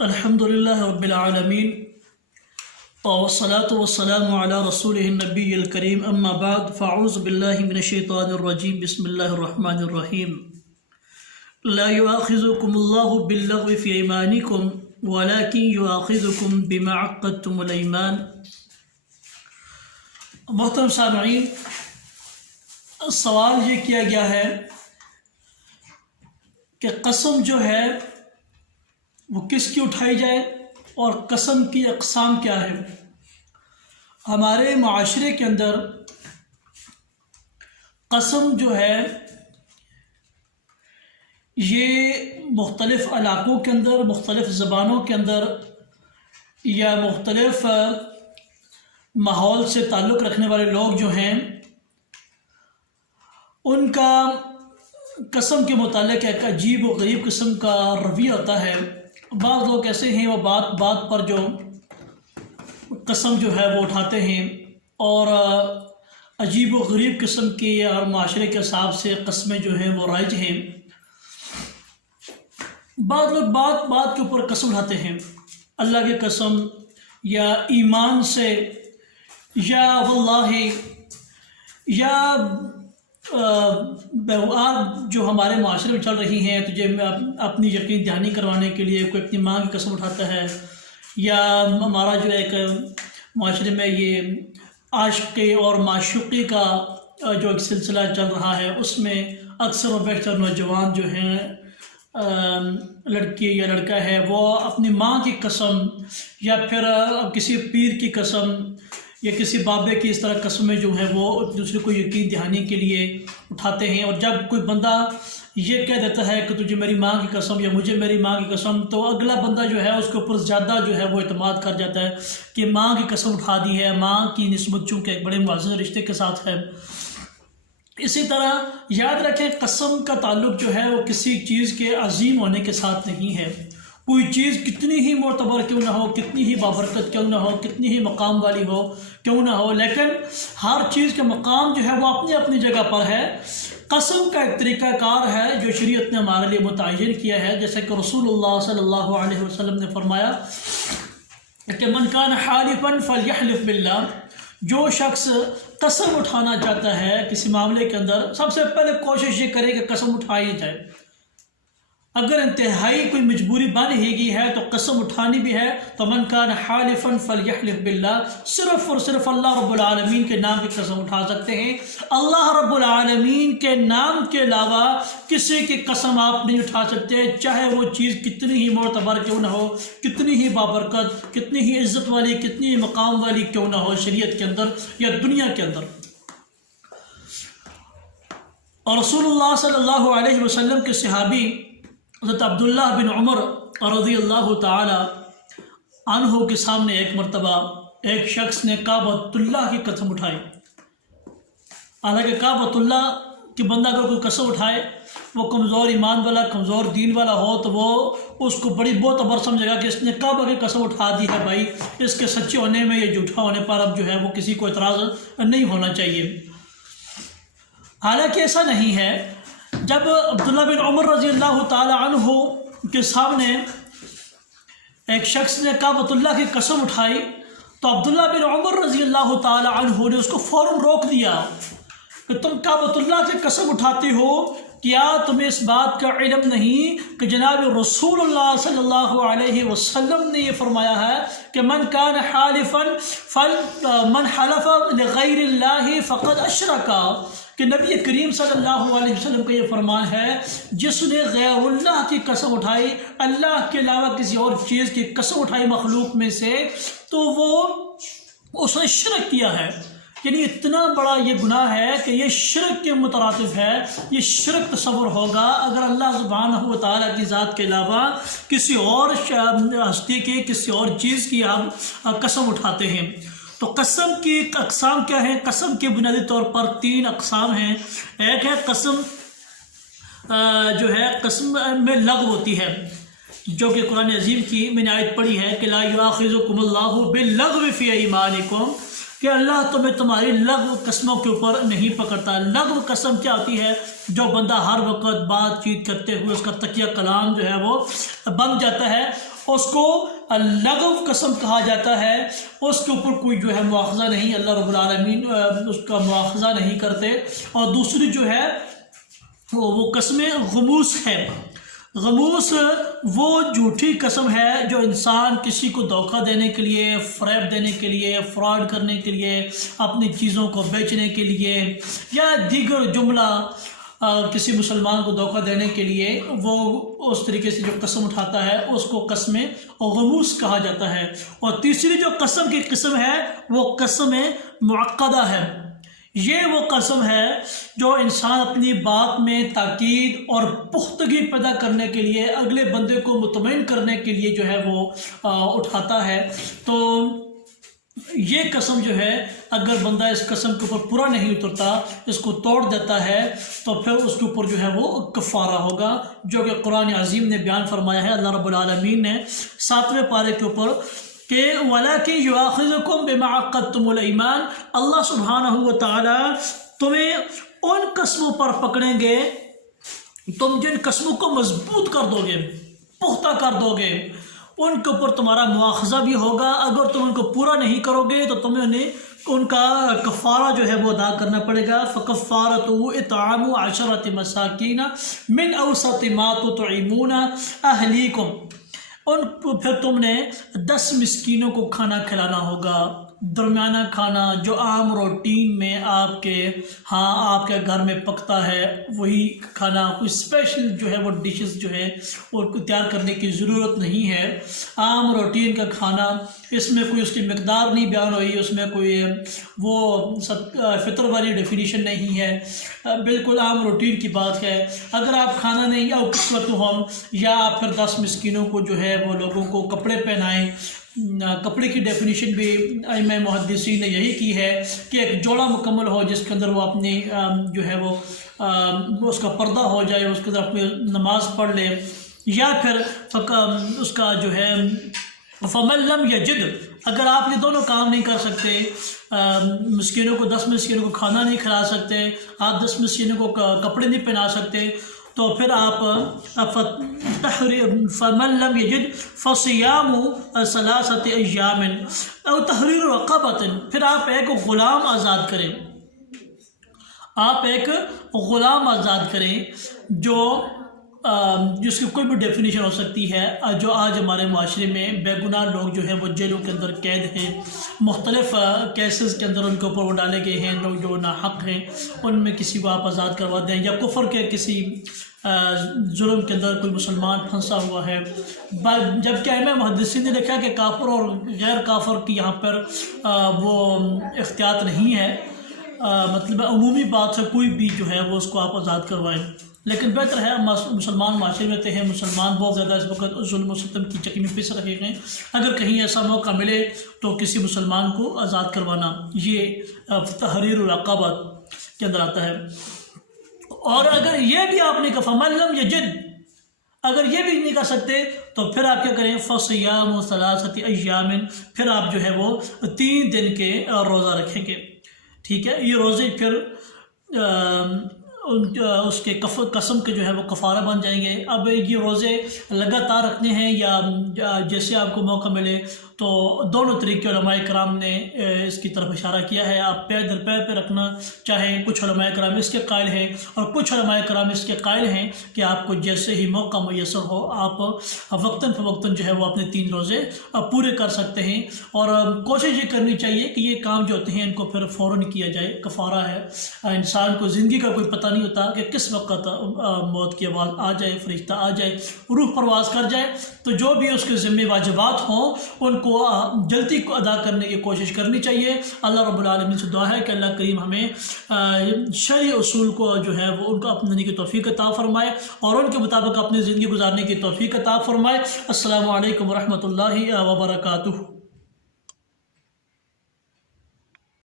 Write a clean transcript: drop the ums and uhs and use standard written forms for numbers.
الحمد للہ رب العالمین والصلاة والسلام علی رسولہ النبی الکریم اما بعد فاعوذ باللہ من الشیطان الرجیم بسم اللہ الرحمن الرحیم لا یؤاخذکم اللہ باللغو فی ایمانکم ولکن یؤاخذکم بما عقدتم الایمان۔ محترم سامعین، سوال یہ کیا گیا ہے کہ قسم جو ہے وہ کس کی اٹھائی جائے اور قسم کی اقسام کیا ہے۔ ہمارے معاشرے کے اندر قسم جو ہے یہ مختلف علاقوں کے اندر، مختلف زبانوں کے اندر یا مختلف ماحول سے تعلق رکھنے والے لوگ جو ہیں ان کا قسم کے متعلق ایک عجیب و غریب قسم کا رویہ ہوتا ہے۔ بعض لوگ ایسے ہیں وہ بات بات پر جو قسم جو ہے وہ اٹھاتے ہیں اور عجیب و غریب قسم کی اور معاشرے کے حساب سے قسمیں جو ہیں وہ رائج ہیں۔ بعض لوگ بات بات کے اوپر قسم اٹھاتے ہیں، اللہ کی قسم یا ایمان سے یا واللہ یا جو ہمارے معاشرے میں چل رہی ہیں تجھے اپنی یقین دہانی کروانے کے لیے کوئی اپنی ماں کی قسم اٹھاتا ہے، یا ہمارا جو ایک معاشرے میں یہ عاشقی اور معشوقی کا جو ایک سلسلہ چل رہا ہے اس میں اکثر و بیشتر نوجوان جو ہیں لڑکی یا لڑکا ہے وہ اپنی ماں کی قسم یا پھر کسی پیر کی قسم یا کسی بابے کی اس طرح قسمیں جو ہیں وہ دوسرے کو یقین دہانی کے لیے اٹھاتے ہیں۔ اور جب کوئی بندہ یہ کہہ دیتا ہے کہ تجھے میری ماں کی قسم یا مجھے میری ماں کی قسم، تو اگلا بندہ جو ہے اس کے اوپر زیادہ جو ہے وہ اعتماد کر جاتا ہے کہ ماں کی قسم اٹھا دی ہے، ماں کی نسبت چونکہ ایک بڑے معزز رشتے کے ساتھ ہے۔ اسی طرح یاد رکھیں قسم کا تعلق جو ہے وہ کسی چیز کے عظیم ہونے کے ساتھ نہیں ہے۔ کوئی چیز کتنی ہی معتبر کیوں نہ ہو، کتنی ہی بابرکت کیوں نہ ہو، کتنی ہی مقام والی ہو کیوں نہ ہو، لیکن ہر چیز کا مقام جو ہے وہ اپنی اپنی جگہ پر ہے۔ قسم کا ایک طریقہ کار ہے جو شریعت نے ہمارے لیے متعین کیا ہے، جیسے کہ رسول اللہ صلی اللہ علیہ وسلم نے فرمایا کہ من کان حالفا فلیحلف باللہ، جو شخص قسم اٹھانا چاہتا ہے کسی معاملے کے اندر سب سے پہلے کوشش یہ کرے کہ قسم اٹھائی جائے۔ اگر انتہائی کوئی مجبوری بن ہی گئی ہے تو قسم اٹھانی بھی ہے، تو من کان حالفا فلیحلف باللہ، صرف اور صرف اللہ رب العالمین کے نام کی قسم اٹھا سکتے ہیں۔ اللہ رب العالمین کے نام کے علاوہ کسی کی قسم آپ نہیں اٹھا سکتے، چاہے وہ چیز کتنی ہی معتبر کیوں نہ ہو، کتنی ہی بابرکت، کتنی ہی عزت والی، کتنی ہی مقام والی کیوں نہ ہو شریعت کے اندر یا دنیا کے اندر۔ اور رسول اللہ صلی اللہ علیہ وسلم کے صحابی حضرت عبداللہ بن عمر رضی اللہ تعالی عنہ کے سامنے ایک مرتبہ ایک شخص نے کعبۃ اللہ کی قسم اٹھائی۔ حالانکہ کعبۃ اللہ کی بندہ اگر کوئی قسم اٹھائے وہ کمزور ایمان والا، کمزور دین والا ہو تو وہ اس کو بڑی معتبر سمجھے گا کہ اس نے کعبہ کی قسم اٹھا دی ہے، بھائی اس کے سچے ہونے میں یا جھوٹا ہونے پر اب جو ہے وہ کسی کو اعتراض نہیں ہونا چاہیے۔ حالانکہ ایسا نہیں ہے۔ جب عبداللہ بن عمر رضی اللہ تعالی عنہ کے سامنے ایک شخص نے کعبۃ اللہ کی قسم اٹھائی تو عبداللہ بن عمر رضی اللہ تعالی عنہ نے اس کو فوراً روک دیا کہ تم کعبۃ اللہ کی قسم اٹھاتے ہو، کیا تمہیں اس بات کا علم نہیں کہ جناب رسول اللہ صلی اللہ علیہ وسلم نے یہ فرمایا ہے کہ من کان حالفا من حلف لغیر اللہ فقد اشرک، کہ نبی کریم صلی اللہ علیہ وسلم کا یہ فرمان ہے جس نے غیر اللہ کی قسم اٹھائی، اللہ کے علاوہ کسی اور چیز کی قسم اٹھائی مخلوق میں سے، تو وہ اس نے شرک کیا ہے۔ یعنی اتنا بڑا یہ گناہ ہے کہ یہ شرک کے مترادف ہے۔ یہ شرک تصور ہوگا اگر اللہ سبحانہ و تعالیٰ کی ذات کے علاوہ کسی اور ہستی کی، کسی اور چیز کی آپ قسم اٹھاتے ہیں۔ تو قسم کی اقسام کیا ہیں؟ قسم کے بنیادی طور پر 3 اقسام ہیں۔ ایک ہے قسم جو ہے قسم میں لغو ہوتی ہے، جو کہ قرآن عظیم کی میں نے آیت پڑھی ہے کہ لا یؤاخذکم اللہ باللغو فی ایمانکم، کہ اللہ تمہیں تمہاری لغو قسموں کے اوپر نہیں پکڑتا۔ لغو قسم کیا ہوتی ہے؟ جو بندہ ہر وقت بات چیت کرتے ہوئے اس کا تکیہ کلام جو ہے وہ بن جاتا ہے، اس کو لغو قسم کہا جاتا ہے۔ اس کے اوپر کوئی جو ہے مواخذہ نہیں، اللہ رب العالمین اس کا مواخذہ نہیں کرتے۔ اور دوسری جو ہے وہ قسم غموس ہے۔ غموس وہ جھوٹی قسم ہے جو انسان کسی کو دھوکہ دینے کے لیے، فریب دینے کے لیے، فراڈ کرنے کے لیے، اپنی چیزوں کو بیچنے کے لیے یا دیگر جملہ کسی مسلمان کو دھوکہ دینے کے لیے وہ اس طریقے سے جو قسم اٹھاتا ہے اس کو قسم غموس کہا جاتا ہے۔ اور تیسری جو قسم کی قسم ہے وہ قسم معقدہ ہے۔ یہ وہ قسم ہے جو انسان اپنی بات میں تاکید اور پختگی پیدا کرنے کے لیے، اگلے بندے کو مطمئن کرنے کے لیے جو ہے وہ اٹھاتا ہے۔ تو یہ قسم جو ہے اگر بندہ اس قسم کے اوپر پورا نہیں اترتا، اس کو توڑ دیتا ہے، تو پھر اس کے اوپر جو ہے وہ کفارہ ہوگا، جو کہ قرآن عظیم نے بیان فرمایا ہے اللہ رب العالمین نے 7ویں پارے کے اوپر کہ وَلَكِنْ يُؤَاخِذُكُمْ بِمَا عَقَّدتُّمُ الْأَيْمَانَ، اللہ سبحانہ وتعالی تمہیں ان قسموں پر پکڑیں گے تم جن قسموں کو مضبوط کر دو گے، پختہ کر دو گے، ان کے اوپر تمہارا مواخذہ بھی ہوگا۔ اگر تم ان کو پورا نہیں کرو گے تو تمہیں ان کا کفارہ جو ہے وہ ادا کرنا پڑے گا۔ فَكَفَّارَتُهُ إِطْعَامُ 10 مَسَاكِينَ مِنْ أَوْسَطِ مَا تُطْعِمُونَ أَهْلِيكُمْ، پھر تم نے 10 مسکینوں کو کھانا کھلانا ہوگا، درمیانہ کھانا جو عام روٹین میں آپ کے گھر میں پکتا ہے، وہی کھانا، کوئی اسپیشل جو ہے وہ ڈشز جو ہے وہ تیار کرنے کی ضرورت نہیں ہے۔ عام روٹین کا کھانا، اس میں کوئی اس کی مقدار نہیں بیان ہوئی، اس میں کوئی وہ فطر والی ڈیفینیشن نہیں ہے، بالکل عام روٹین کی بات ہے۔ اگر آپ کھانا نہیں او کسوتہم، یا آپ پھر 10 مسکینوں کو جو ہے وہ لوگوں کو کپڑے پہنائیں۔ کپڑے کی ڈیفینیشن بھی ائمہ محدثین نے یہی کی ہے کہ ایک جوڑا مکمل ہو جس کے اندر وہ اپنی جو ہے وہ اس کا پردہ ہو جائے، اس کے اندر اپنی نماز پڑھ لے، یا پھر اس کا جو ہے فَمَن لَمْ يَجِدْ، اگر آپ یہ دونوں کام نہیں کر سکتے، مسکینوں کو 10 مسکینوں کو کھانا نہیں کھلا سکتے، آپ 10 مسکینوں کو کپڑے نہیں پہنا سکتے، تو پھر آپ فَمَن لَمْ يَجِدْ فَصِيَامُ 3 أَيَّامٍ أَوْ تَحْرِيرُ رَقَبَةٍ، پھر آپ ایک غلام آزاد کریں، آپ ایک غلام آزاد کریں جو جس کی کوئی بھی ڈیفینیشن ہو سکتی ہے۔ جو آج ہمارے معاشرے میں بے گناہ لوگ جو ہیں وہ جیلوں کے اندر قید ہیں، مختلف کیسز کے اندر ان کے اوپر وہ ڈالے گئے ہیں، لوگ جو ناحق ہیں ان میں کسی کو آپ آزاد کروا دیں، یا کفر کے کسی ظلم کے اندر کوئی مسلمان پھنسا ہوا ہے، جبکہ ائمہ محدثین نے لکھا کہ کافر اور غیر کافر کی یہاں پر وہ احتیاط نہیں ہے، مطلب عمومی بات سے کوئی بھی جو ہے وہ اس کو آپ آزاد کروائیں۔ لیکن بہتر ہے مسلمان معاشرے میں رہتے ہیں، مسلمان بہت زیادہ اس وقت ظلم و ستم کی چکی میں پس رہے ہیں، اگر کہیں ایسا موقع ملے تو کسی مسلمان کو آزاد کروانا، یہ تحریر الرقبہ کے اندر آتا ہے۔ اور اگر یہ بھی آپ نے کہا فَمَن لَمْ يَجِدْ، اگر یہ بھی نہیں کر سکتے تو پھر آپ کیا کریں، فَصِيَامُ 3 أَيَّامٍ، پھر آپ جو ہے وہ 3 دن کے روزہ رکھیں گے، ٹھیک ہے۔ یہ روزے پھر اس کے قسم کے جو ہے وہ کفارہ بن جائیں گے۔ اب یہ روزے لگاتار رکھنے ہیں یا جیسے آپ کو موقع ملے، تو دونوں طریقے علماء کرام نے اس کی طرف اشارہ کیا ہے۔ آپ پیر در پیر پہ رکھنا چاہیں، کچھ علماء کرام اس کے قائل ہیں، اور کچھ علماء کرام اس کے قائل ہیں کہ آپ کو جیسے ہی موقع میسر ہو آپ وقتاً فوقتاً جو ہے وہ اپنے 3 روزے پورے کر سکتے ہیں، اور کوشش یہ کرنی چاہیے کہ یہ کام جو ہوتے ہیں ان کو پھر فوراً کیا جائے۔ کفارہ ہے، انسان کو زندگی کا کوئی پتہ نہیں ہوتا کہ کس وقت موت کی آواز آ جائے، فرشتہ آ جائے، روح پرواز کر جائے، تو جو بھی اس کے ذمہ واجبات ہوں ان کو جلدی کو ادا کرنے کی کوشش کرنی چاہیے۔ اللہ رب العالمین سے دعا ہے کہ اللہ کریم ہمیں شرعی اصول کو جو ہے وہ ان کو اپنانے کی توفیق عطا فرمائے اور ان کے مطابق اپنی زندگی گزارنے کی توفیق عطا فرمائے۔ السلام علیکم ورحمۃ اللہ وبرکاتہ۔